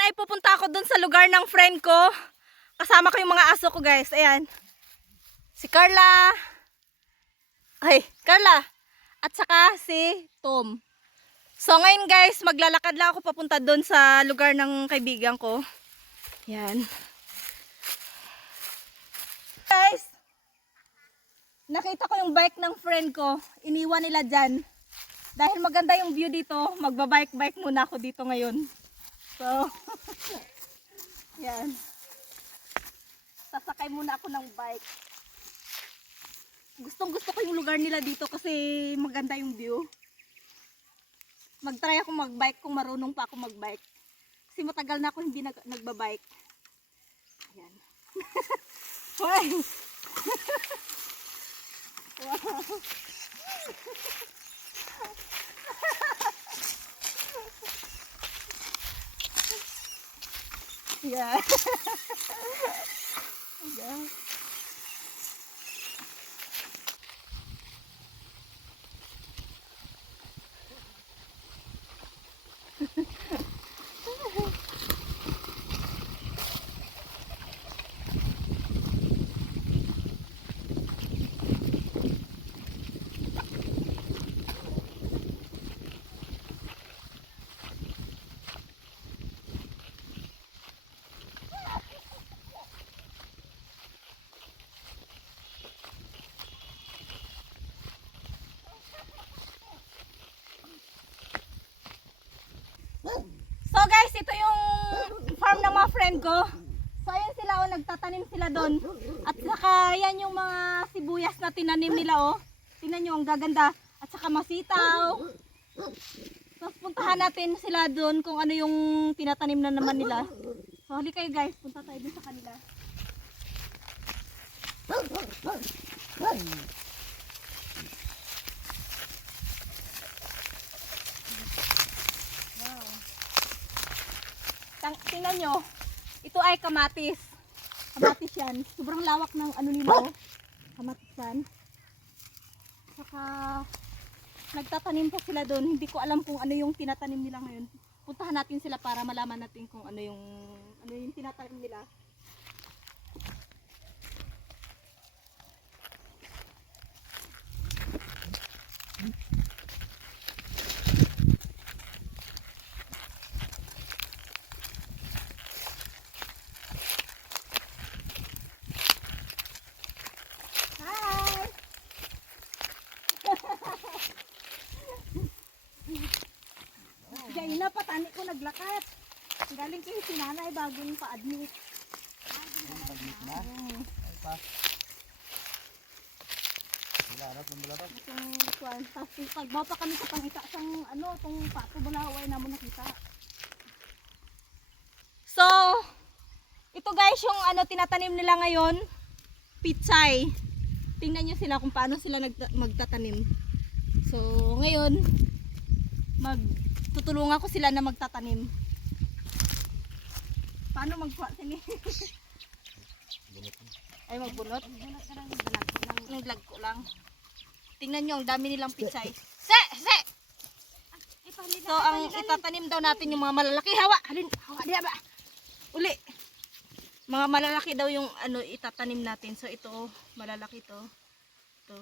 ngayon ay pupunta ako dun sa lugar ng friend ko. Kasama ko yung mga aso ko, guys. Ayan. Si Carla. Ay, Carla. At saka si Tom. So ngayon, guys, maglalakad lang ako papunta dun sa lugar ng kaibigan ko. Ayan. Guys, nakita ko yung bike ng friend ko. Iniwan nila dyan. Dahil maganda yung view dito, magbabike-bike muna ako dito ngayon. So, yan. Sasakay muna ako ng bike. Gustong gusto ko yung lugar nila dito kasi maganda yung view. Mag-try ako mag-bike kung marunong pa ako mag-bike. Kasi matagal na ako hindi nagbabike. Ayan. Hoy! Wow! Yeah. Yeah. So guys, ito yung farm ng mga friend ko. So ayan sila, oh, nagtatanim sila doon. At saka yan yung mga sibuyas na tinanim nila, oh. Tingnan nyo, ang gaganda. At saka masitaw. Tapos puntahan natin sila doon kung ano yung tinatanim na naman nila. So hali kayo guys, punta tayo doon sa kanila. Tingnan nyo, ito ay kamatis. Kamatis yan. Sobrang lawak ng ano nila, oh. Kamatis yan. Saka nagtatanim pa sila doon. Hindi ko alam kung ano yung tinatanim nila ngayon. Puntahan natin sila para malaman natin kung ano yung tinatanim nila. Gaya na patani ko naglakat. Galing kayo si nanay bagong pa-admit. Pa-admit na? Ay pa. Bularat, bularat. Tapos pagbawa pa kami sa pangita sang ano, tong pato balaway na mo nakita. So, ito guys yung ano tinatanim nila ngayon, pitsay. Tingnan nyo sila kung paano sila magtatanim. So, ngayon, tutulungan ko sila na magtatanim. Paano magkuha sini? Ay magbunot? Naglag ko lang. Tingnan nyo, ang dami nilang pitsay. Se! So, ang itatanim daw natin yung mga malalaki. Hawa! Halin! Hawa! Diya ba? Uli! Mga malalaki daw yung ano itatanim natin. So, ito, malalaki to. Ito.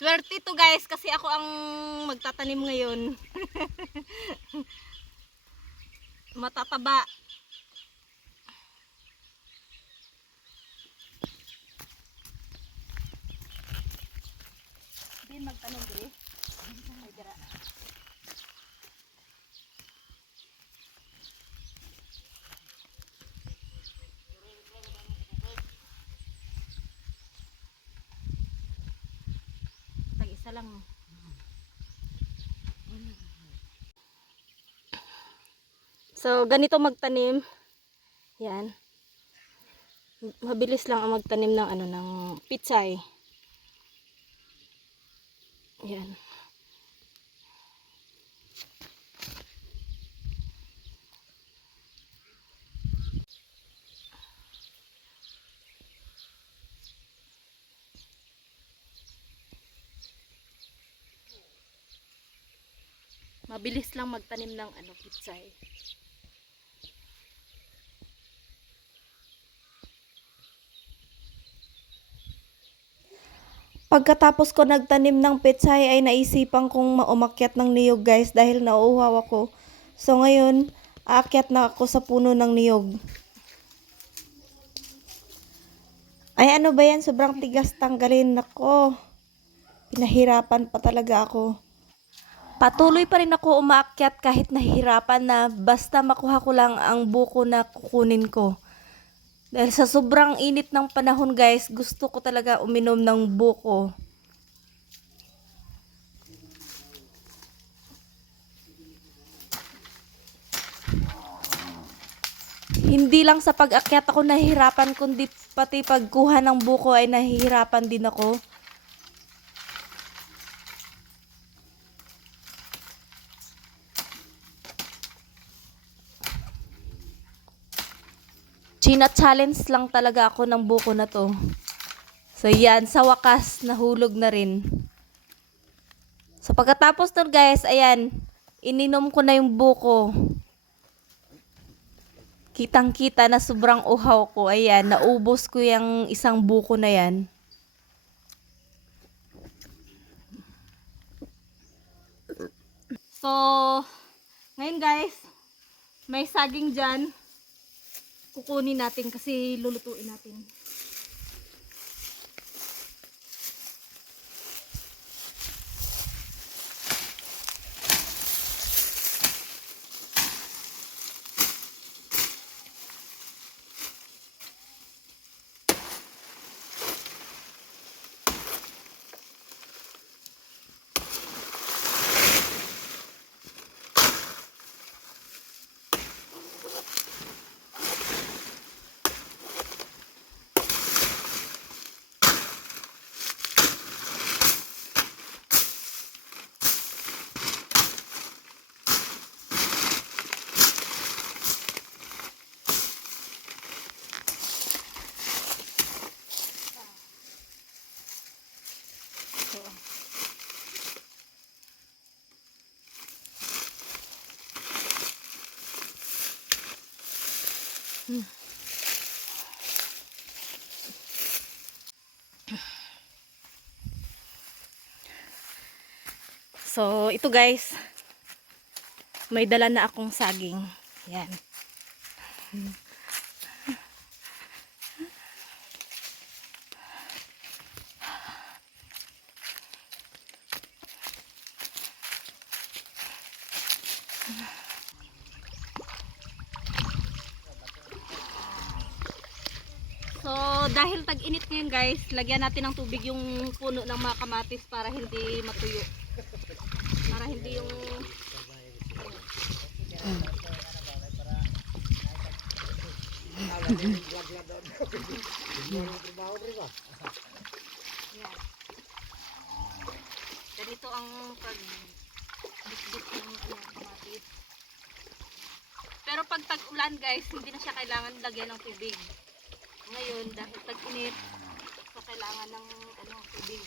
Swerte to guys kasi ako ang magtatanim ngayon. Matataba. Din magtanim dire. Ay dira. Tag-isa lang. So, ganito magtanim. Yan. Mabilis lang ang magtanim ng ano ng pitsay. Yan. Mabilis lang magtanim ng pitsay. Pagkatapos ko nagtanim ng petsay ay naisipan kong umakyat ng niyog guys dahil nauuhaw ako. So ngayon, aakyat na ako sa puno ng niyog. Ay ano ba yan? Sobrang tigas tanggalin. Nako. Pinahirapan pa talaga ako. Patuloy pa rin ako umaakyat kahit nahihirapan na basta makuha ko lang ang buko na kukunin ko. Dahil sa sobrang init ng panahon guys, gusto ko talaga uminom ng buko. Hindi lang sa pag-akyat ako nahihirapan, kundi pati pagkuha ng buko ay nahihirapan din ako. China-challenge lang talaga ako ng buko na to. So yan, sa wakas, nahulog na rin. So pagkatapos nun guys, ayan, ininom ko na yung buko. Kitang-kita na sobrang uhaw ko. Ayan, naubos ko yung isang buko na yan. So, ngayon guys, may saging dyan. Kukunin natin kasi lulutuin natin. So, ito guys, may dala na akong saging. Yan. So, dahil tag-init ngayon guys, lagyan natin ng tubig yung puno ng mga kamatis para hindi matuyo. Para hindi yung yan. Ganito ang pag-bisbis ng kamatis. Pero pag tag-ulan guys, hindi na siya kailangan lagyan ng tubig. Ngayon, dahil tag-init, so kailangan ng tubig.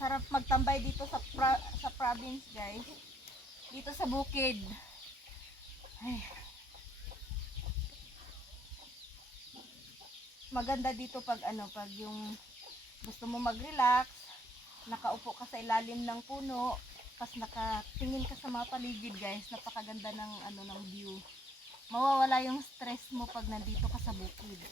Sarap magtambay dito sa province, guys. Dito sa bukid. Ay. Maganda dito pag pag yung gusto mo mag-relax, nakaupo ka sa ilalim ng puno, tapos nakatingin ka sa mga paligid, guys. Napakaganda ng ng view. Mawawala yung stress mo pag nandito ka sa bukid.